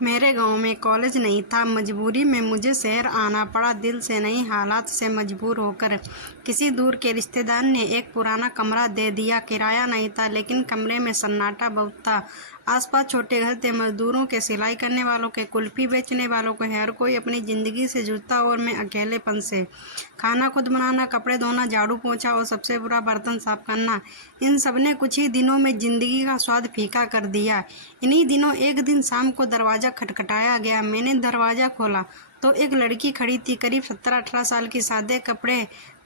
मेरे गांव में कॉलेज नहीं था। मजबूरी में मुझे शहर आना पड़ा। दिल से नहीं, हालात से मजबूर होकर किसी दूर के रिश्तेदार ने एक पुराना कमरा दे दिया। किराया नहीं था, लेकिन कमरे में सन्नाटा बहुत था। आसपास छोटे घर थे, मजदूरों के, सिलाई करने वालों के, कुल्फी बेचने वालों के। हर कोई अपनी ज़िंदगी से जूझता और मैं अकेलेपन से। खाना खुद बनाना, कपड़े धोना, झाड़ू पोंछा और सबसे बुरा बर्तन साफ करना, इन सब ने कुछ ही दिनों में ज़िंदगी का स्वाद फीका कर दिया। इन्हीं दिनों एक दिन शाम को दरवाज़ा खटखटाया गया। मैंने दरवाज़ा खोला तो एक लड़की खड़ी थी, करीब 17-18 साल की, सादे कपड़े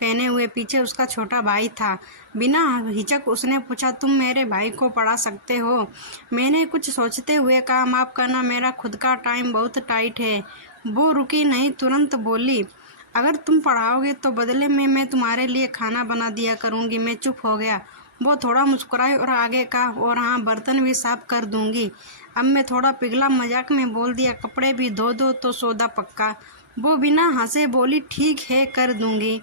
पहने हुए। पीछे उसका छोटा भाई था। बिना हिचक उसने पूछा, तुम मेरे भाई को पढ़ा सकते हो? मैंने कुछ सोचते हुए कहा, माफ़ करना, मेरा खुद का टाइम बहुत टाइट है। वो रुकी नहीं, तुरंत बोली, अगर तुम पढ़ाओगे तो बदले में मैं तुम्हारे लिए खाना बना दिया करूँगी। मैं चुप हो गया। वो थोड़ा मुस्कुराई और आगे कहा, और हाँ, बर्तन भी साफ कर दूँगी। अब मैं थोड़ा पिघला, मजाक में बोल दिया, कपड़े भी धो दो तो सौदा पक्का। वो बिना हंसे बोली, ठीक है, कर दूँगी।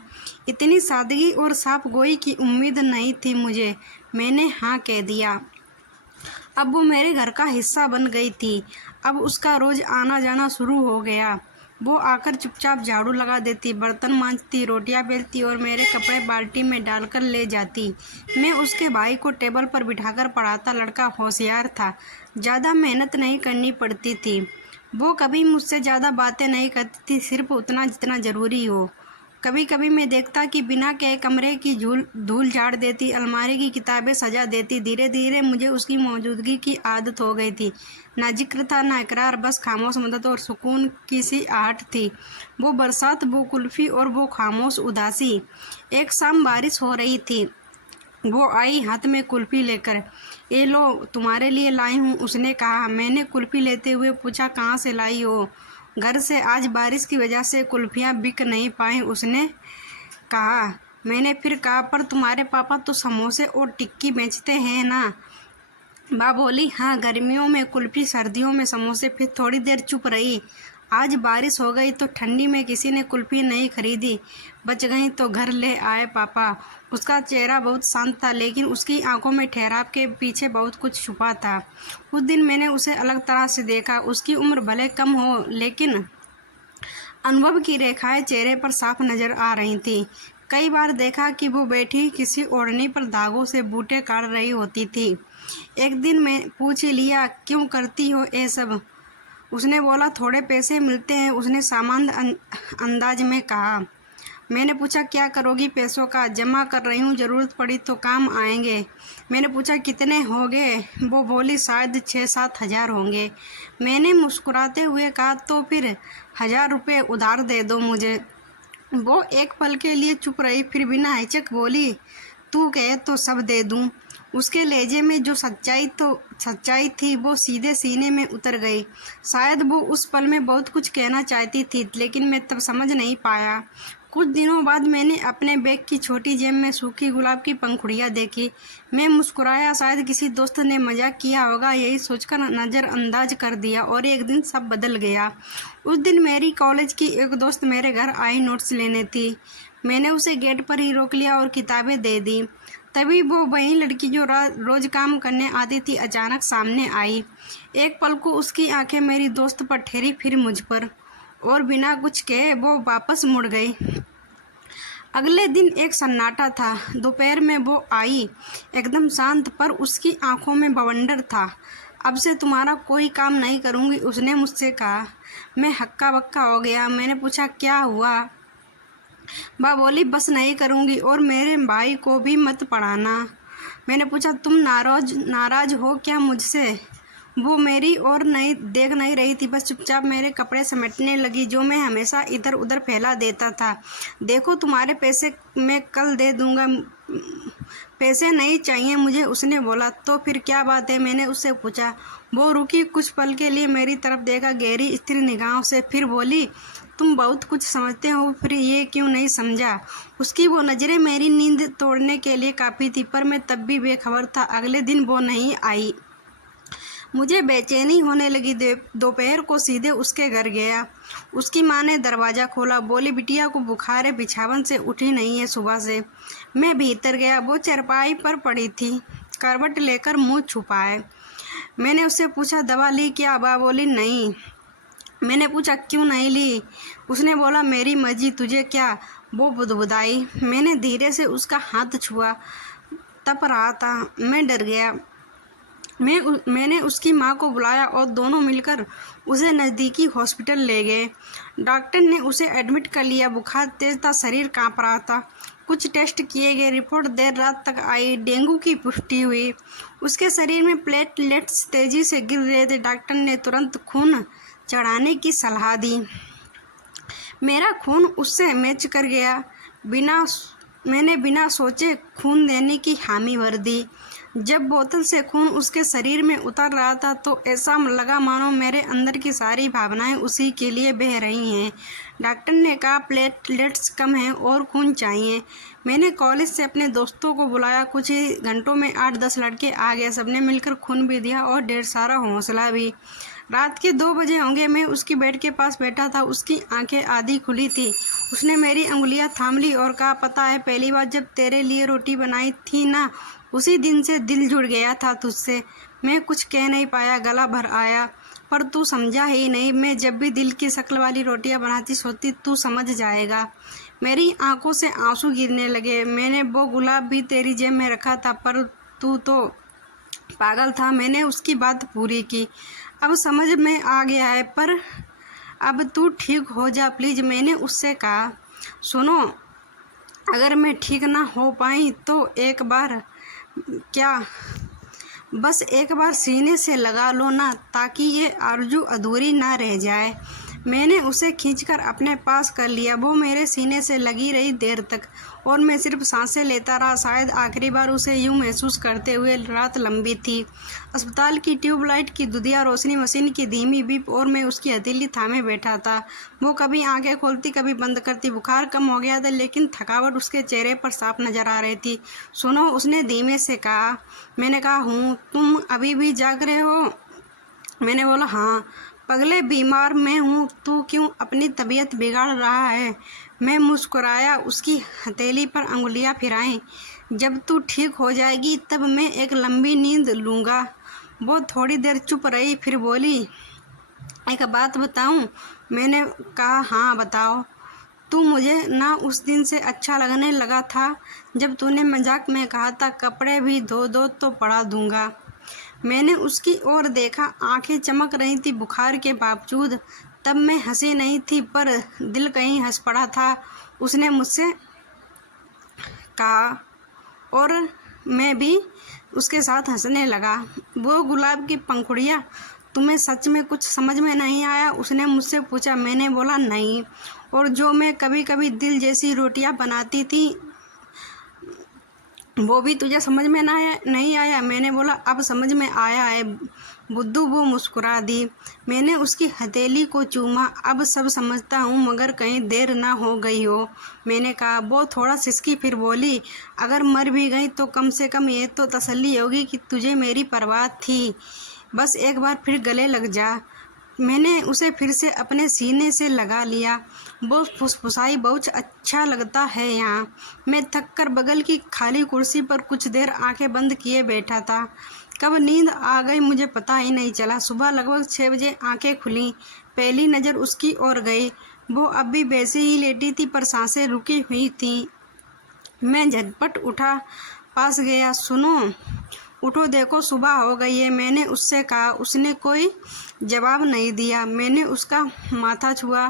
इतनी सादगी और साफ गोई की उम्मीद नहीं थी मुझे। मैंने हाँ कह दिया। अब वो मेरे घर का हिस्सा बन गई थी। अब उसका रोज़ आना जाना शुरू हो गया। वो आकर चुपचाप झाड़ू लगा देती, बर्तन मांजती, रोटियां बेलती और मेरे कपड़े बाल्टी में डालकर ले जाती। मैं उसके भाई को टेबल पर बिठाकर पढ़ाता। लड़का होशियार था, ज़्यादा मेहनत नहीं करनी पड़ती थी। वो कभी मुझसे ज़्यादा बातें नहीं करती थी, सिर्फ उतना जितना ज़रूरी हो। कभी कभी मैं देखता कि बिना कहे कमरे की धूल झाड़ देती, अलमारी की किताबें सजा देती। धीरे धीरे मुझे उसकी मौजूदगी की आदत हो गई थी। ना जिक्र था, ना इकरार, बस खामोश मदद और सुकून की सी आहट थी। वो बरसात, वो कुल्फ़ी और वो खामोश उदासी। एक शाम बारिश हो रही थी। वो आई हाथ में कुल्फ़ी लेकर। ये लो, तुम्हारे लिए लाई हूँ, उसने कहा। मैंने कुल्फ़ी लेते हुए पूछा, कहाँ से लाई हो? घर से। आज बारिश की वजह से कुल्फ़ियाँ बिक नहीं पाई, उसने कहा। मैंने फिर कहा, पर तुम्हारे पापा तो समोसे और टिक्की बेचते हैं ना? माँ बोली, हाँ, गर्मियों में कुल्फ़ी, सर्दियों में समोसे। फिर थोड़ी देर चुप रही। आज बारिश हो गई तो ठंडी में किसी ने कुल्फ़ी नहीं खरीदी। बच गई तो घर ले आए पापा। उसका चेहरा बहुत शांत था, लेकिन उसकी आंखों में ठहराव के पीछे बहुत कुछ छुपा था। उस दिन मैंने उसे अलग तरह से देखा। उसकी उम्र भले कम हो, लेकिन अनुभव की रेखाएं चेहरे पर साफ नजर आ रही थी। कई बार देखा कि वो बैठी किसी ओढ़नी पर धागों से बूटे काट रही होती थी। एक दिन मैं पूछ लिया, क्यों करती हो ये सब? उसने बोला, थोड़े पैसे मिलते हैं, उसने सामान्य अंदाज में कहा। मैंने पूछा, क्या करोगी पैसों का? जमा कर रही हूँ, ज़रूरत पड़ी तो काम आएंगे। मैंने पूछा, कितने होंगे? वो बोली, शायद 6-7 हज़ार होंगे। मैंने मुस्कुराते हुए कहा, तो फिर 1000 रुपये उधार दे दो मुझे। वो एक पल के लिए चुप रही, फिर बिना हिचक बोली, तू कहे तो सब दे दूँ। उसके लहजे में जो सच्चाई थी वो सीधे सीने में उतर गई। शायद वो उस पल में बहुत कुछ कहना चाहती थी, लेकिन मैं तब समझ नहीं पाया। कुछ दिनों बाद मैंने अपने बैग की छोटी जेब में सूखी गुलाब की पंखुड़ियाँ देखी। मैं मुस्कुराया। शायद किसी दोस्त ने मजाक किया होगा, यही सोचकर नज़रअंदाज कर दिया। और एक दिन सब बदल गया। उस दिन मेरी कॉलेज की एक दोस्त मेरे घर आई नोट्स लेने थी। मैंने उसे गेट पर ही रोक लिया और किताबें दे दी। तभी वो वही लड़की जो रोज़ काम करने आती थी अचानक सामने आई। एक पल को उसकी आंखें मेरी दोस्त पर ठहरी, फिर मुझ पर, और बिना कुछ कहे वो वापस मुड़ गई। अगले दिन एक सन्नाटा था। दोपहर में वो आई, एकदम शांत, पर उसकी आंखों में बवंडर था। अब से तुम्हारा कोई काम नहीं करूँगी, उसने मुझसे कहा। मैं हक्का बक्का हो गया। मैंने पूछा, क्या हुआ? बा बोली, बस नहीं करूँगी, और मेरे भाई को भी मत पढ़ाना। मैंने पूछा, तुम नाराज हो क्या मुझसे? वो मेरी ओर देख नहीं रही थी, बस चुपचाप मेरे कपड़े समेटने लगी, जो मैं हमेशा इधर उधर फैला देता था। देखो, तुम्हारे पैसे मैं कल दे दूँगा। पैसे नहीं चाहिए मुझे, उसने बोला। तो फिर क्या बात है? मैंने उससे पूछा। वो रुकी, कुछ पल के लिए मेरी तरफ देखा गहरी स्थिर निगाहों से, फिर बोली, तुम बहुत कुछ समझते हो, फिर ये क्यों नहीं समझा? उसकी वो नज़रें मेरी नींद तोड़ने के लिए काफ़ी थी, पर मैं तब भी बेखबर था। अगले दिन वो नहीं आई। मुझे बेचैनी होने लगी। दोपहर को सीधे उसके घर गया। उसकी माँ ने दरवाज़ा खोला, बोली, बिटिया को बुखार है, बिछावन से उठी नहीं है सुबह से। मैं भीतर गया। वो चारपाई पर पड़ी थी, करवट लेकर मुंह छुपाए। मैंने उससे पूछा दवा ली क्या? वह बोली नहीं। मैंने पूछा क्यों नहीं ली? उसने बोला मेरी मर्जी, तुझे क्या? वो बुदबुदाई। मैंने धीरे से उसका हाथ छुआ, तप रहा था। मैं डर गया। मैंने उसकी माँ को बुलाया और दोनों मिलकर उसे नज़दीकी हॉस्पिटल ले गए। डॉक्टर ने उसे एडमिट कर लिया। बुखार तेज था, शरीर कांप रहा था। कुछ टेस्ट किए गए, रिपोर्ट देर रात तक आई। डेंगू की पुष्टि हुई। उसके शरीर में प्लेटलेट्स तेजी से गिर रहे थे। डॉक्टर ने तुरंत खून चढ़ाने की सलाह दी। मेरा खून उससे मैच कर गया। मैंने बिना सोचे खून देने की हामी भर दी। जब बोतल से खून उसके शरीर में उतर रहा था तो ऐसा लगा मानो मेरे अंदर की सारी भावनाएं उसी के लिए बह रही हैं। डॉक्टर ने कहा प्लेटलेट्स कम हैं और खून चाहिए। मैंने कॉलेज से अपने दोस्तों को बुलाया। कुछ ही घंटों में 8-10 लड़के आ गए। सबने मिलकर खून भी दिया और ढेर सारा हौसला भी। रात के 2 बजे होंगे। मैं उसकी बेड के पास बैठा था। उसकी आंखें आधी खुली थी। उसने मेरी उंगलियां थाम ली और कहा पता है पहली बार जब तेरे लिए रोटी बनाई थी ना, उसी दिन से दिल जुड़ गया था तुझसे। मैं कुछ कह नहीं पाया, गला भर आया। पर तू समझा ही नहीं। मैं जब भी दिल की शक्ल वाली रोटियां बनाती सोती तू समझ जाएगा। मेरी आंखों से आंसू गिरने लगे। मैंने वो गुलाब भी तेरी जेब में रखा था, पर तू तो पागल था। मैंने उसकी बात पूरी की। अब समझ में आ गया है, पर अब तू ठीक हो जा प्लीज़। मैंने उससे कहा सुनो, अगर मैं ठीक ना हो पाई तो एक बार क्या, बस एक बार सीने से लगा लो ना, ताकि ये आरज़ू अधूरी ना रह जाए। मैंने उसे खींचकर अपने पास कर लिया। वो मेरे सीने से लगी रही देर तक और मैं सिर्फ सांसें लेता रहा। शायद आखिरी बार उसे यूं महसूस करते हुए। रात लंबी थी। अस्पताल की ट्यूबलाइट की दुधिया रोशनी, मशीन की धीमी बीप और मैं उसकी हथेली थामे बैठा था। वो कभी आंखें खोलती, कभी बंद करती। बुखार कम हो गया था लेकिन थकावट उसके चेहरे पर साफ नजर आ रही थी। सुनो, उसने धीमे से कहा। मैंने कहा हूँ। तुम अभी भी जाग रहे हो? मैंने बोला हाँ। पगले, बीमार मैं हूँ, तू क्यों अपनी तबीयत बिगाड़ रहा है? मैं मुस्कुराया, उसकी हथेली पर अंगुलियाँ फिराईं। जब तू ठीक हो जाएगी तब मैं एक लंबी नींद लूँगा। वो थोड़ी देर चुप रही, फिर बोली एक बात बताऊँ? मैंने कहा हाँ बताओ। तू मुझे ना उस दिन से अच्छा लगने लगा था जब तूने मजाक में कहा था कपड़े भी धो दो तो पड़ा दूंगा। मैंने उसकी ओर देखा। आंखें चमक रही थी बुखार के बावजूद। तब मैं हंसी नहीं थी, पर दिल कहीं हंस पड़ा था। उसने मुझसे कहा और मैं भी उसके साथ हंसने लगा। वो गुलाब की पंखुड़ियाँ, तुम्हें सच में कुछ समझ में नहीं आया? उसने मुझसे पूछा। मैंने बोला नहीं। और जो मैं कभी कभी दिल जैसी रोटियां बनाती थी वो भी तुझे समझ में नहीं आया? मैंने बोला अब समझ में आया है बुद्धू। वो मुस्कुरा दी। मैंने उसकी हथेली को चूमा। अब सब समझता हूँ, मगर कहीं देर ना हो गई हो। मैंने कहा। वो थोड़ा सिसकी, फिर बोली अगर मर भी गई तो कम से कम ये तो तसल्ली होगी कि तुझे मेरी परवाह थी। बस एक बार फिर गले लग जा। मैंने उसे फिर से अपने सीने से लगा लिया। वो फुसफुसाई, बहुत अच्छा लगता है यहाँ। मैं थक कर बगल की खाली कुर्सी पर कुछ देर आंखें बंद किए बैठा था। कब नींद आ गई मुझे पता ही नहीं चला। सुबह लगभग 6 बजे आंखें खुली। पहली नज़र उसकी ओर गई। वो अब भी वैसे ही लेटी थी, पर सांसें रुकी हुई थीं। मैं झटपट उठा, पास गया। सुनो, उठो, देखो सुबह हो गई है, मैंने उससे कहा। उसने कोई जवाब नहीं दिया। मैंने उसका माथा छुआ।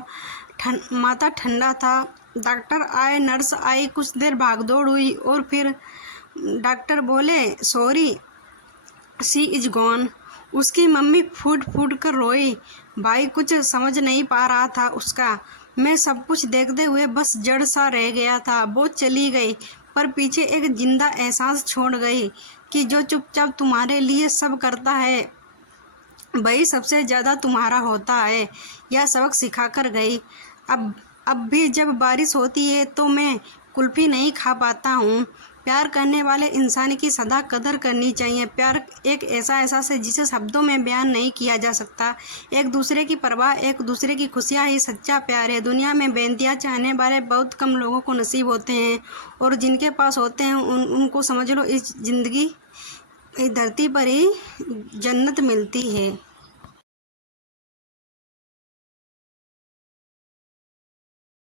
माथा ठंडा था। डॉक्टर आए, नर्स आई, कुछ देर भागदौड़ हुई और फिर डॉक्टर बोले सॉरी, शी इज गॉन। उसकी मम्मी फूट फूट कर रोई। भाई कुछ समझ नहीं पा रहा था उसका। मैं सब कुछ देखते हुए बस जड़ सा रह गया था। वो चली गई, पर पीछे एक जिंदा एहसास छोड़ गई कि जो चुपचाप तुम्हारे लिए सब करता है वही सबसे ज़्यादा तुम्हारा होता है। यह सबक सिखा कर गई। अब भी जब बारिश होती है तो मैं कुल्फ़ी नहीं खा पाता हूँ। प्यार करने वाले इंसान की सदा कदर करनी चाहिए। प्यार एक ऐसा एहसास है जिसे शब्दों में बयान नहीं किया जा सकता। एक दूसरे की परवाह, एक दूसरे की खुशियाँ ही सच्चा प्यार है। दुनिया में बेइंतहा चाहने वाले बहुत कम लोगों को नसीब होते हैं, और जिनके पास होते हैं उनको समझ लो इस ज़िंदगी इस धरती पर ही जन्नत मिलती है।